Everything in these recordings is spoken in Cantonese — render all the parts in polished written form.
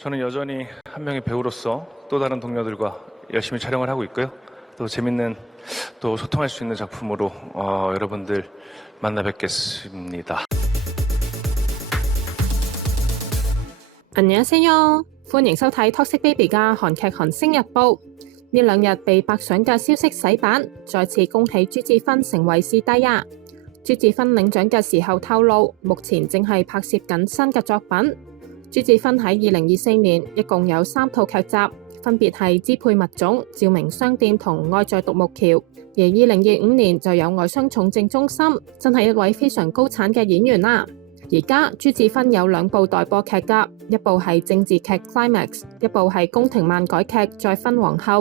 저는 여전히 한 명의 배우로서 또 다른 동료들과 열심히 촬영을 하고 있고요. 또 재밌는 또 소통할 수 있는 작품으로 여러분들 만나 뵙겠습니다. 안녕하세요，歡迎收睇 Toxic Baby 嘅韓劇《韓星日報》。呢兩日被百想嘅消息洗版，再次恭喜朱智勳成為視帝啊！朱智勳領獎嘅時候透露，目前正係拍攝緊新嘅作品。朱智勳喺2024年一共有3套劇集，分別係《支配物種》、《照明商店》同《愛在獨木橋》。而2025年就有《外傷重症中心》，真係一位非常高產嘅演員啦。而家朱智勳有2部待播劇㗎，一部係政治劇《Climax》，一部係宮廷漫改劇《再婚皇后》。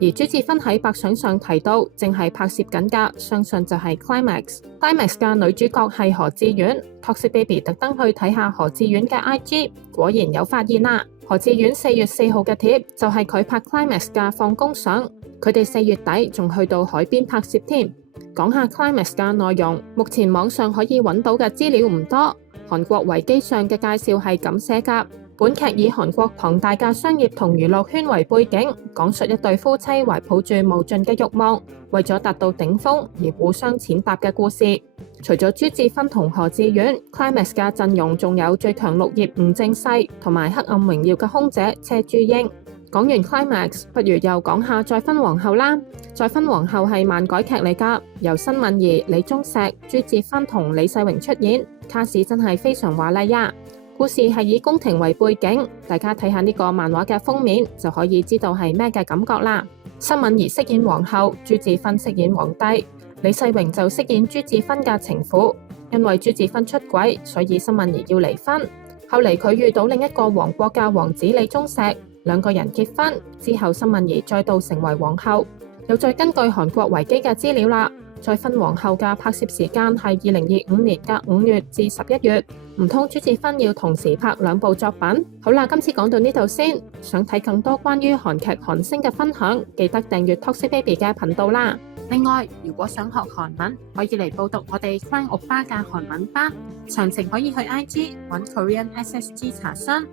而朱智勳喺百想上提到，正係拍攝緊㗎，相信就係 Climax。Climax 嘅女主角係何志遠 ，Toxic Baby 特登去睇下何志遠嘅 IG， 果然有發現啦。何志遠4月4號嘅貼就係佢拍 Climax 嘅放工相，佢哋4月底仲去到海邊拍攝添。講下 Climax 嘅內容，目前網上可以揾到嘅資料唔多，韓國維基上嘅介紹係咁寫㗎。本劇以韓國龐大嘅商業同娛樂圈為背景，講述一對夫妻懷抱住無盡嘅慾望，為咗達到頂峰而互相踐踏嘅故事。除咗朱智勳同何志遠 ，Climax 嘅陣容仲有最強綠葉吳正世同埋黑暗榮耀嘅空姐車珠英。講完 Climax， 不如又講下再婚皇后啦。再婚皇后係漫改劇嚟㗎，由申敏兒、李鐘碩、朱智勳同李世榮出演，卡士真係非常華麗呀。故事係以宮廷為背景，大家睇下呢個漫畫嘅封面就可以知道係咩嘅感覺啦。申敏兒飾演皇后，朱智勳飾演皇帝，李世榮就飾演朱智勳嘅情婦。因為朱智勳出軌，所以申敏兒要離婚。後嚟佢遇到另一個王國嘅王子李鐘碩，兩個人結婚之後，申敏兒再度成為皇后。又再根據韓國維基嘅資料啦，再婚皇后嘅拍攝時間係2025年嘅5月至11月。唔通朱智勳要同時拍2部作品？好啦，今次講到呢度先。想睇更多關於韓劇韓星嘅分享，記得訂閱 Toxic Baby 嘅頻道啦。另外，如果想學韓文，可以嚟報讀我哋 Flying Oppa嘅韓文班，詳情可以去 IG 揾 Korean SSG 查詢。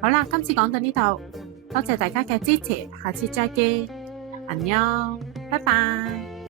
好啦，今次講到呢度，多謝大家嘅支持，下次再見，안녕，拜拜。